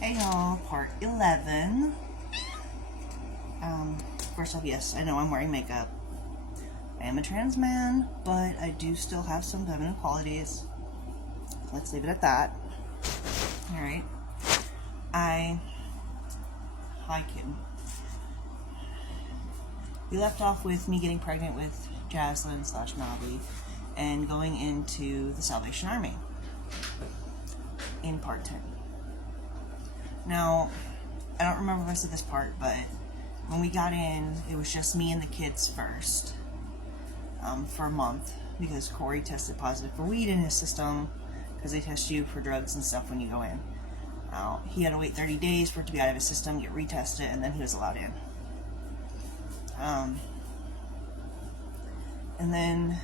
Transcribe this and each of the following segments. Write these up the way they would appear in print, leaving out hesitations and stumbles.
Hey y'all, part 11. First off, yes, I know I'm wearing makeup. I am a trans man, but I do still have some feminine qualities. Let's leave it at that. Alright. Hi, Kim. We left off with me getting pregnant with Jaslyn / Navi and going into the Salvation Army in part 10. Now, I don't remember the rest of this part, but when we got in, it was just me and the kids first for a month because Corey tested positive for weed in his system because they test you for drugs and stuff when you go in. He had to wait 30 days for it to be out of his system, get retested, and then he was allowed in. And then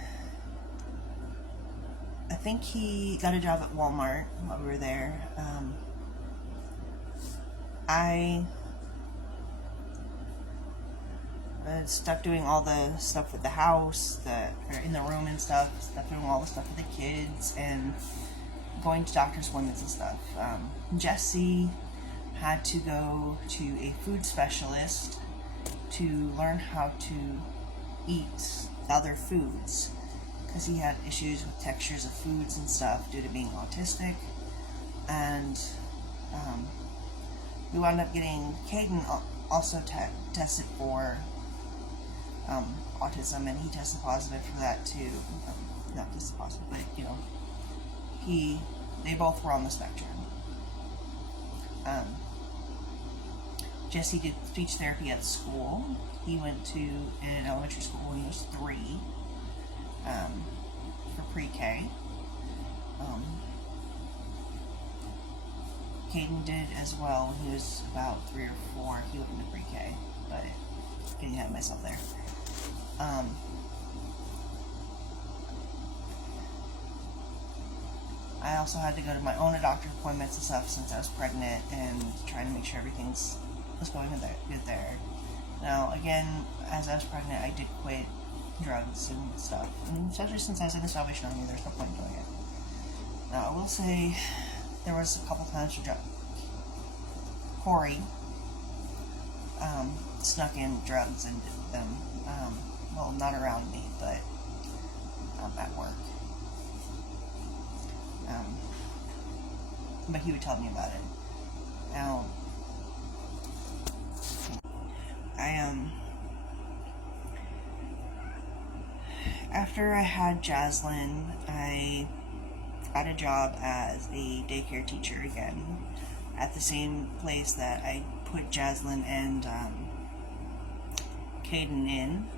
I think he got a job at Walmart while we were there. I stuck doing all the stuff with the house, or in the room and stuff doing all the stuff with the kids, and going to doctor's appointments and stuff. Jesse had to go to a food specialist to learn how to eat other foods because he had issues with textures of foods and stuff due to being autistic. And we wound up getting Caden also tested for autism, and he tested positive for that too. Not tested positive, but they both were on the spectrum. Jesse did speech therapy at school. He went to an elementary school when he was 3 for pre-K. Caden did as well when he was about 3 or 4. He went into pre-K, but getting ahead of myself there. I also had to go to my own doctor's appointments and stuff since I was pregnant and trying to make sure everything was going good there. Now, again, as I was pregnant, I did quit drugs and stuff, and especially since I was in the Salvation Army, there's no point in doing it. Now, I will say there was a couple times where Corey snuck in drugs and did them. Well, not around me, but at work. But he would tell me about it. Now, after I had Jaslyn, I got a job as a daycare teacher again at the same place that I put Jaslyn and Caden in,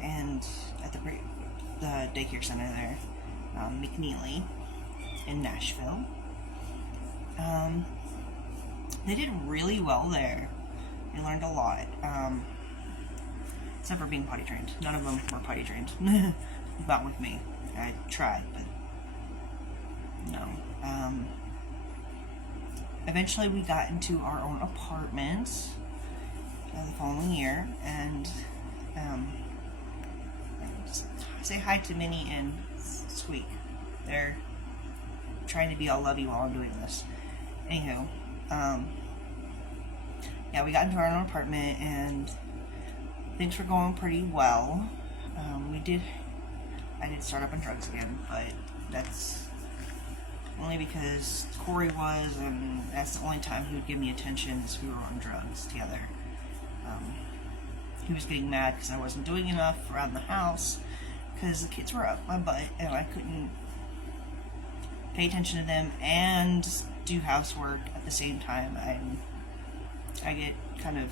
and at the daycare center there, McNeely in Nashville. They did really well there. I learned a lot, except for being potty trained. None of them were potty trained. Not with me. I tried, but no. Eventually we got into our own apartment the following year, and just say hi to Minnie and Squeak. They're trying to be all lovey while I'm doing this. Anywho, yeah, we got into our own apartment and things were going pretty well. I did start up on drugs again, but that's only because Corey was, and that's the only time he would give me attention is we were on drugs together. He was getting mad because I wasn't doing enough around the house because the kids were up my butt and I couldn't pay attention to them and do housework at the same time. I get kind of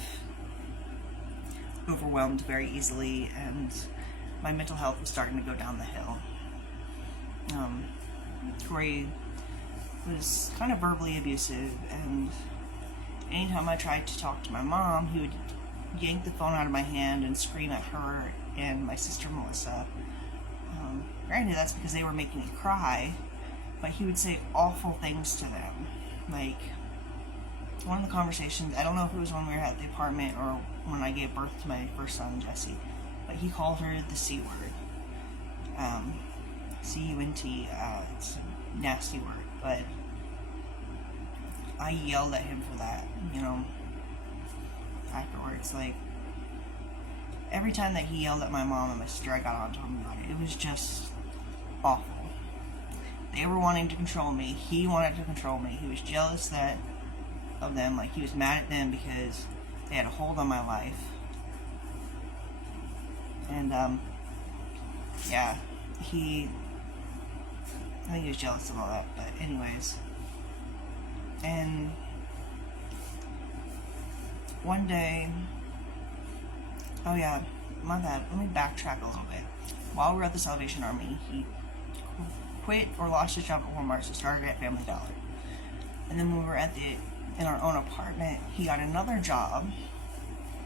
overwhelmed very easily, and my mental health was starting to go down the hill. Corey was kind of verbally abusive, and anytime I tried to talk to my mom, he would yank the phone out of my hand and scream at her and my sister Melissa. Granted, that's because they were making me cry, but he would say awful things to them. Like, one of the conversations, I don't know if it was when we were at the apartment or when I gave birth to my first son, Jesse, but he called her the C word. C-U-N-T, it's a nasty word, but I yelled at him for that, afterwards. Like, every time that he yelled at my mom and my sister, I got on to him about it. It was just awful. They were wanting to control me. He wanted to control me. He was jealous of them. Like, he was mad at them because they had a hold on my life. And, yeah, I think he was jealous of all that, but anyways. And one day, oh yeah, my bad, let me backtrack a little bit. While we were at the Salvation Army, he quit or lost his job at Walmart, so started at Family Dollar. And then when we were in our own apartment, he got another job,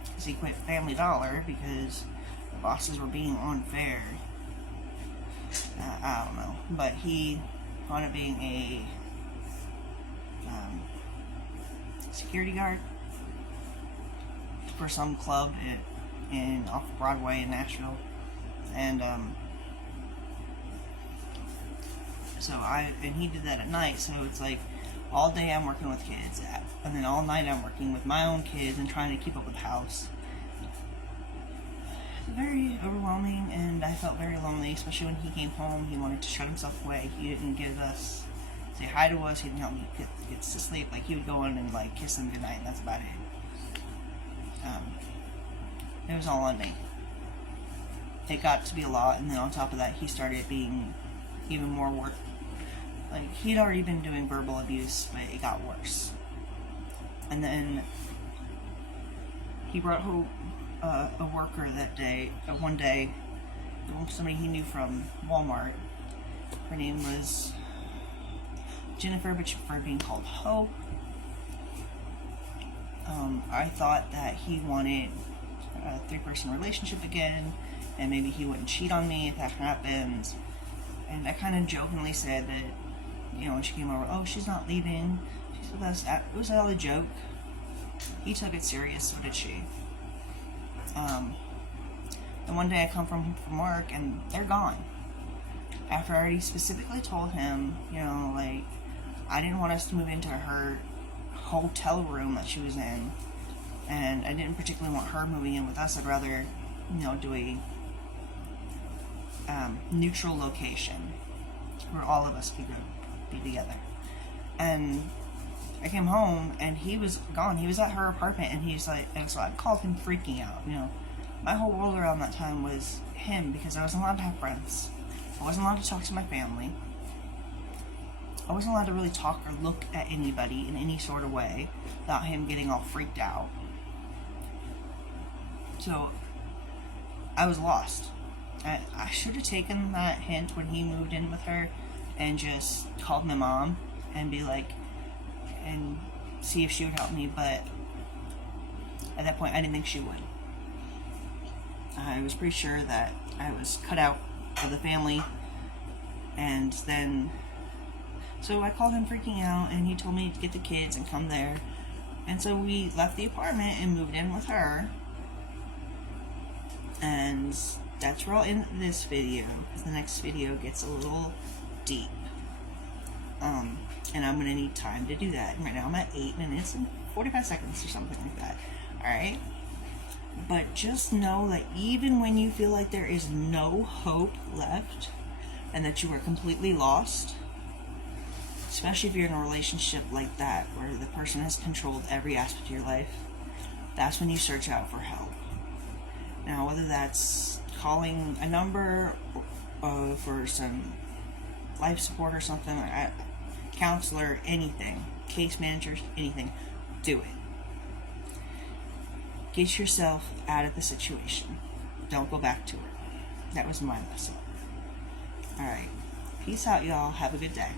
because he quit Family Dollar because the bosses were being unfair. I don't know, but he wound up being a security guard for some club in off Broadway in Nashville, and and he did that at night. So it's like all day I'm working with kids, and then all night I'm working with my own kids and trying to keep up with the house. Very overwhelming, and I felt very lonely, especially when he came home. He wanted to shut himself away. He didn't say hi to us. He didn't help me get to sleep. Like, he would go in and like kiss them goodnight, and that's about it. It was all on me. It got to be a lot, and then on top of that, he started being even more work. Like, he'd already been doing verbal abuse, but it got worse. And then he brought home a worker one day, somebody he knew from Walmart. Her name was Jennifer, but she preferred being called Hope. I thought that he wanted a 3-person relationship again, and maybe he wouldn't cheat on me if that happens. And I kind of jokingly said that, when she came over, oh, she's not leaving, she's with us. It was all a joke. He took it serious, so did she. And one day I come from work and they're gone. After I already specifically told him, like, I didn't want us to move into her hotel room that she was in, and I didn't particularly want her moving in with us. I'd rather, do a neutral location where all of us could be together. And I came home and he was gone. He was at her apartment, and he's like, and so I called him freaking out. My whole world around that time was him, because I wasn't allowed to have friends. I wasn't allowed to talk to my family. I wasn't allowed to really talk or look at anybody in any sort of way without him getting all freaked out. So I was lost. I should have taken that hint when he moved in with her and just called my mom and be like, and see if she would help me, but at that point I didn't think she would. I was pretty sure that I was cut out of the family, and then so I called him freaking out, and he told me to get the kids and come there, and so we left the apartment and moved in with her. And that's where I'll end this video, because the next video gets a little deep. And I'm going to need time to do that. Right now I'm at 8 minutes and 45 seconds or something like that. Alright? But just know that even when you feel like there is no hope left, and that you are completely lost, especially if you're in a relationship like that, where the person has controlled every aspect of your life, that's when you search out for help. Now, whether that's calling a number for some life support or something, counselor, anything, case managers, anything, do it. Get yourself out of the situation. Don't go back to it. That was my lesson. Alright. Peace out, y'all. Have a good day.